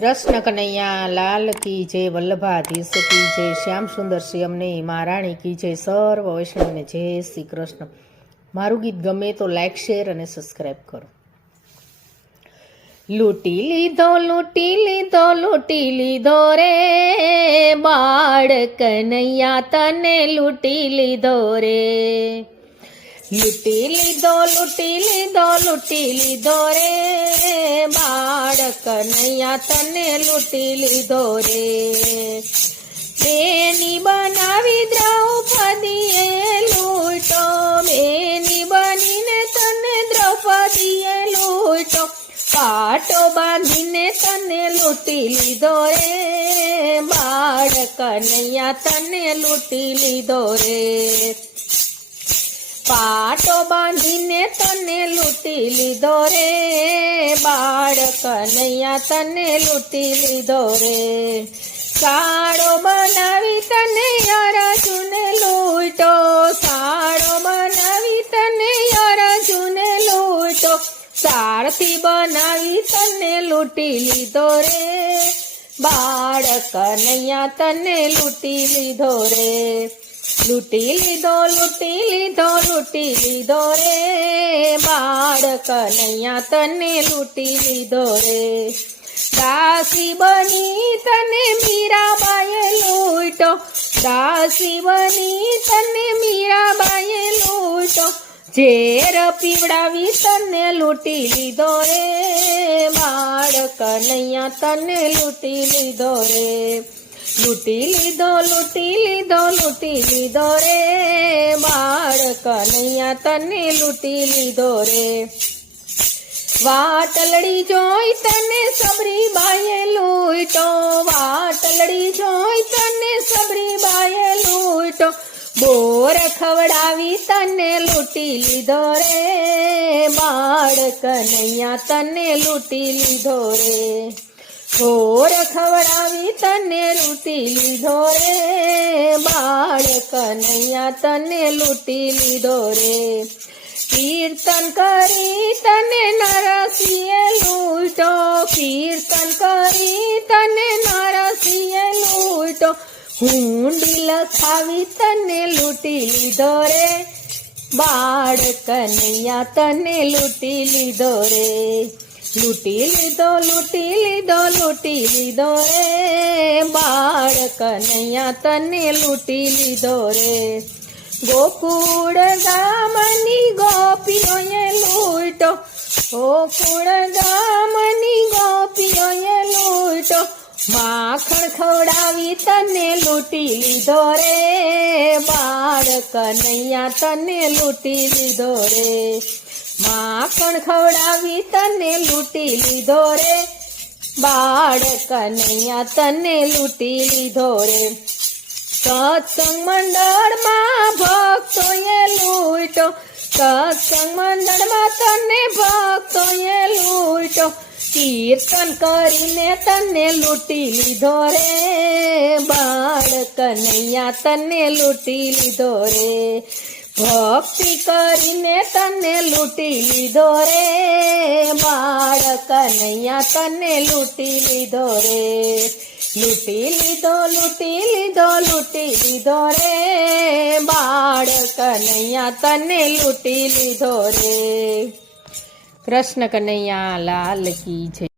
कृष्ण कन्हैया लाल की जय, वल्लभाधीश की जय, श्याम सुंदर श्री अमने महाराणी की जय, सर्व वैष्णव ने जय श्री कृष्ण। मारू गीत गमे तो लाइक शेर अने सब्सक्राइब करो। लूटी लीधो लूटी लीधो लूटी लीधो रे बाळ कन्हैया तने लूटी लीधो रे। लूटी लीधो लूटी लीधो लूटी लीधो रे बाळ कन्हैया तने लूटी लीधो रे। बेनी बनावी द्रौपदीए लूटो, बेनी बनीने तने द्रौपदीए लूटो, पाटो बांधीने तने लूटी लीधो रे बाळ कन्हैया तने लूटी लीधो रे। पाटो बांधीने तने लूटी लीधो रे बाळ कन्हैया तने लूटी लीधो रे। साड़ो बनावी तने अर्जुने लूटो, साड़ो बनावी तने अर्जुने लूटो, सारथी बनावी तने लूटी लीधो रे बाळ कन्हैया तने लूटी लीधो रे। लूटी लीधो लूटी लीधो लूटी लीधो रे बाळ कन्हैया तने लूटी लीधो रे। दासी बनी तने मीराबाए लूटो, दासी बनी तने मीराबाए लूटो, झेर पीवड़ावी तने लूटी लीधो रे बाळ कन्हैया तने लूटी लीधो रे। लूटी लीधो लूटी लीधो लूटी लीधो रे बाळ कन्हैया तने लूटी लीधो रे। वाटलड़ी जोई तने सबरी बाए लूटो, वाटलड़ी जोई तने सबरी बाए लूटो, बोर खवड़ावी तने लूटी लीधो रे बाळ कन्हैया तने लूटी लीधो रे। बोर खवड़ावी तने लूटी लीधो रे बाळ कन्हैया तने लूटी लीधो रे। कीर्तन करी तने नरसिंहे लूटो, कीर्तन करी तने नरसिंहे लूटो, हुंडी लखावी तने लूटी लीधो रे बाळ कन्हैया तने लूटी लीधो रे। लूटी लीधो लूटी लीधो लूटी लीधो रे बाळ कन्हैया तने लूटी लीधो रे। गोकुळ गामनी गोपीओए लूटो, गोकुळ गामनी गोपीओए लूटो, माखण खवड़ावी तने लूटी लीधो रे बाळ कन्हैया तने लूटी लीधो रे। माखण खवड़ावी तने लूटी लीधो रे बाळ कन्हैया तने लूटी लीधो रे। सत्संग मंडळ मां भक्तोए लूटो, सत्संग मंडळ मां तने भक्तोए लूटो, कीर्तन करीने तने लूटी लीधो रे बाळ कन्हैया तने लूटी लीधो रे। भक्ति करीने तने लूटी लीधो रे बाळ कन्हैया तने लूटी लीधो रे। लूटी लीधो लूटी लीधो लूटी लीधो रे बाळ कन्हैया तने लूटी लीधो रे। कृष्ण कन्हैया लाल की जय।